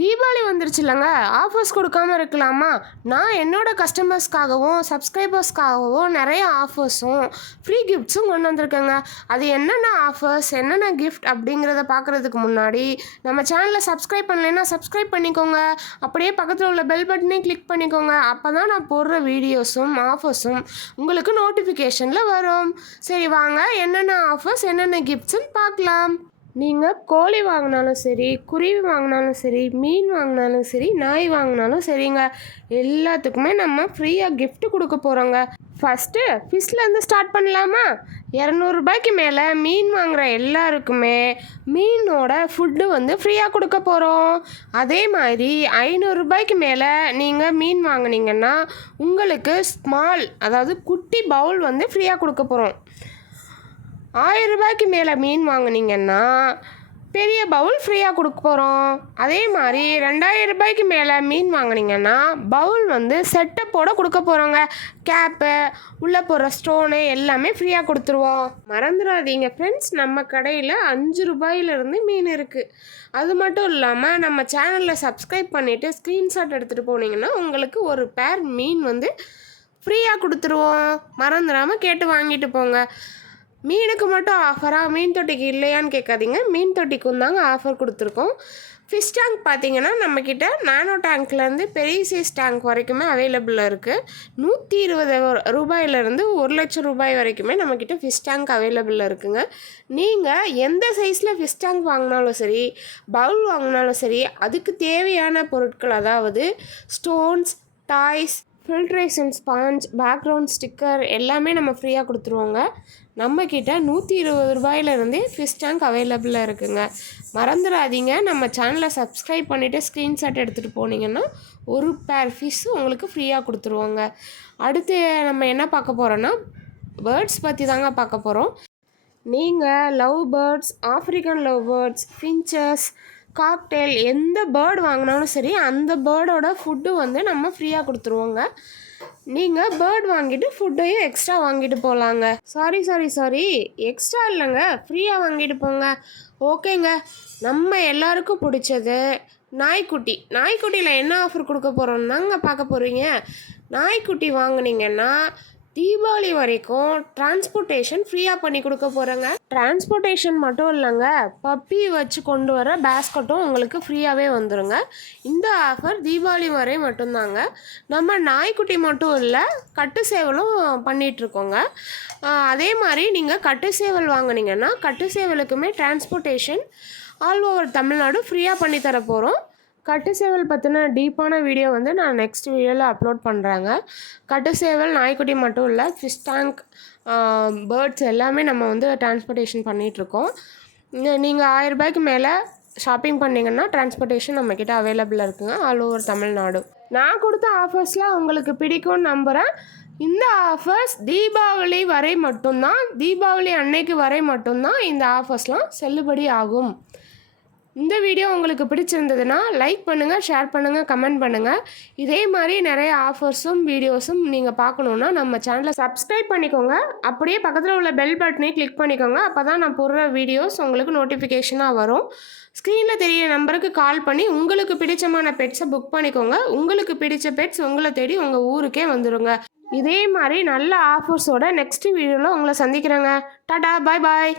Deepavali வந்துருச்சுல்லங்க, offers கொடுக்காம இருக்கலாமா? நான் என்னோட கஸ்டமர்ஸ்க்காகவும் சப்ஸ்கிரைபர்ஸ்க்காகவும் நிறைய ஆஃபர்ஸும் ஃப்ரீ கிஃப்ட்ஸும் கொண்டு வந்திருக்கேங்க. அது என்னென்ன ஆஃபர்ஸ், என்னென்ன கிஃப்ட் அப்படிங்கிறத பார்க்குறதுக்கு முன்னாடி நம்ம சேனலை சப்ஸ்கிரைப் பண்ணலைன்னா சப்ஸ்கிரைப் பண்ணிக்கோங்க. அப்படியே பக்கத்தில் உள்ள பெல் பட்டனையும் கிளிக் பண்ணிக்கோங்க. அப்போ தான் நான் போடுற வீடியோஸும் ஆஃபர்ஸும் உங்களுக்கு நோட்டிஃபிகேஷனில் வரும். சரி வாங்க, என்னென்ன ஆஃபர்ஸ் என்னென்ன கிஃப்ட்ஸுன்னு பார்க்கலாம். நீங்கள் கோழி வாங்கினாலும் சரி, குருவி வாங்கினாலும் சரி, மீன் வாங்கினாலும் சரி, நாய் வாங்கினாலும் சரிங்க, எல்லாத்துக்குமே நம்ம ஃப்ரீயாக கிஃப்ட் கொடுக்க போகிறோங்க. ஃபஸ்ட்டு ஃபிஷ்லேருந்து ஸ்டார்ட் பண்ணலாமா? 200 ரூபாய்க்கு மேலே மீன் வாங்குகிற எல்லாருக்குமே மீனோட ஃபுட்டு வந்து ஃப்ரீயாக கொடுக்க போகிறோம். அதே மாதிரி 500 ரூபாய்க்கு மேலே நீங்கள் மீன் வாங்கினீங்கன்னா உங்களுக்கு ஸ்மால், அதாவது குட்டி பவுல் வந்து ஃப்ரீயாக கொடுக்க போகிறோம். 1000 ரூபாய்க்கு மேலே மீன் வாங்கினீங்கன்னா பெரிய பவுல் ஃப்ரீயாக கொடுக்க போகிறோம். அதே மாதிரி 2000 ரூபாய்க்கு மேலே மீன் வாங்கினீங்கன்னா பவுல் வந்து செட்டப்போடு கொடுக்க போகிறோங்க. கேப்பு, உள்ளே போகிற ஸ்டோனு எல்லாமே ஃப்ரீயாக கொடுத்துருவோம். மறந்துடாதீங்க ஃப்ரெண்ட்ஸ், நம்ம கடையில் 5 ரூபாயிலிருந்து மீன் இருக்குது. அது மட்டும் இல்லாமல் நம்ம சேனலில் சப்ஸ்கிரைப் பண்ணிவிட்டு ஸ்க்ரீன்ஷாட் எடுத்துகிட்டு போனீங்கன்னா உங்களுக்கு ஒரு பேர் மீன் வந்து ஃப்ரீயாக கொடுத்துருவோம். மறந்துடாமல் கேட்டு வாங்கிட்டு போங்க. மீனுக்கு மட்டும் ஆஃபராக, மீன் தொட்டிக்கு இல்லையான்னு கேட்காதீங்க, மீன் தொட்டிக்கும் தாங்க ஆஃபர் கொடுத்துருக்கோம். ஃபிஷ் டேங்க் பார்த்தீங்கன்னா நம்மக்கிட்ட நானோ டேங்க்லேருந்து பெரிய சைஸ் டேங்க் வரைக்குமே அவைலபிளாக இருக்குது. 120 ரூபாயிலேருந்து 1,00,000 ரூபாய் வரைக்குமே நம்மக்கிட்ட ஃபிஷ் டேங்க் அவைலபிளாக இருக்குங்க. நீங்கள் எந்த சைஸில் ஃபிஷ் டேங்க் வாங்கினாலும் சரி, பவுல் வாங்கினாலும் சரி, அதுக்கு தேவையான பொருட்கள், அதாவது stones, toys, filtration sponge, background sticker எல்லாமே நம்ம ஃப்ரீயாக கொடுத்துருவோங்க. நம்மக்கிட்ட 120 ரூபாயிலிருந்தே ஃபிஷ் டேங்க் அவைலபிளாக இருக்குங்க. மறந்துடாதீங்க, நம்ம சேனலை சப்ஸ்கிரைப் பண்ணிவிட்டு ஸ்க்ரீன்ஷாட் எடுத்துகிட்டு போனீங்கன்னா ஒரு பேர் ஃபிஷ்ஷு உங்களுக்கு ஃப்ரீயாக கொடுத்துருவோங்க. அடுத்து நம்ம என்ன பார்க்க போகிறோன்னா பேர்ட்ஸ் பற்றி தாங்க பார்க்க போகிறோம். நீங்கள் love birds, African love birds, finches, cocktail எந்த பேர்டு வாங்கினாலும் சரி, அந்த பேர்டோட ஃபுட்டு வந்து நம்ம ஃப்ரீயாக கொடுத்துருவோங்க. நீங்கள் பேர்ட் வாங்கிட்டு ஃபுட்டையும் எக்ஸ்ட்ரா வாங்கிட்டு போகலாங்க. சாரி எக்ஸ்ட்ரா இல்லைங்க, ஃப்ரீயாக வாங்கிட்டு போங்க. ஓகேங்க, நம்ம எல்லாருக்கும் பிடிச்சது நாய்க்குட்டியில் என்ன ஆஃபர் கொடுக்க போகிறோன்னு தாங்க பார்க்க போகிறீங்க. நாய்க்குட்டி வாங்கினீங்கன்னா தீபாவளி வரைக்கும் டிரான்ஸ்போர்ட்டேஷன் ஃப்ரீயாக பண்ணி கொடுக்க போகிறேங்க. டிரான்ஸ்போர்ட்டேஷன் மட்டும் இல்லைங்க, பப்பி வச்சு கொண்டு வர பேஸ்கட்டும் உங்களுக்கு ஃப்ரீயாகவே வந்துடுங்க. இந்த ஆஃபர் தீபாவளி வரை மட்டும்தாங்க. நம்ம நாய்க்குட்டி மட்டும் இல்லை, கட்டு சேவலும் பண்ணிகிட்ருக்கோங்க. அதே மாதிரி நீங்கள் கட்டு சேவல் வாங்கினீங்கன்னா கட்டு சேவலுக்குமே டிரான்ஸ்போர்ட்டேஷன் ஆல் ஓவர் தமிழ்நாடு ஃப்ரீயாக பண்ணி தர போகிறோம். கட்டு சேவல் பற்றின டீப்பான வீடியோ வந்து நான் நெக்ஸ்ட் வீடியோவில் அப்லோட் பண்ணுறேங்க. கட்டு சேவல், நாய்க்குட்டி மட்டும் இல்லை, ஃபிஷ் டேங்க், பேர்ட்ஸ் எல்லாமே நம்ம வந்து டிரான்ஸ்போர்ட்டேஷன் பண்ணிகிட்ருக்கோம். நீங்கள் 1000 ரூபாய்க்கு மேலே ஷாப்பிங் பண்ணிங்கன்னா டிரான்ஸ்போர்ட்டேஷன் நம்மக்கிட்ட அவைலபிளாக இருக்குங்க ஆல் ஓவர் தமிழ்நாடு. நான் கொடுத்த ஆஃபர்ஸ்லாம் உங்களுக்கு பிடிக்கும்னு நம்புகிறேன். இந்த ஆஃபர்ஸ் தீபாவளி வரை மட்டும்தான், தீபாவளி அன்னைக்கு வரை மட்டும்தான் இந்த ஆஃபர்ஸ்லாம் செல்லுபடி ஆகும். இந்த வீடியோ உங்களுக்கு பிடிச்சிருந்ததுன்னா லைக் பண்ணுங்கள், ஷேர் பண்ணுங்கள், கமெண்ட் பண்ணுங்கள். இதே மாதிரி நிறைய ஆஃபர்ஸும் வீடியோஸும் நீங்கள் பார்க்கணுன்னா நம்ம சேனலை சப்ஸ்கிரைப் பண்ணிக்கோங்க. அப்படியே பக்கத்தில் உள்ள பெல் பட்டனை கிளிக் பண்ணிக்கோங்க. அப்போ தான் நான் போடுற வீடியோஸ் உங்களுக்கு நோட்டிஃபிகேஷனாக வரும். ஸ்க்ரீனில் தெரியிற நம்பருக்கு கால் பண்ணி உங்களுக்கு பிடிச்சமான பெட்ஸை புக் பண்ணிக்கோங்க. உங்களுக்கு பிடிச்ச பெட்ஸ் உங்களை தேடி உங்கள் ஊருக்கே வந்துடுங்க. இதே மாதிரி நல்ல ஆஃபர்ஸோட நெக்ஸ்ட் வீடியோவில் உங்களை சந்திக்கிறேங்க. டாடா, பாய் பாய்.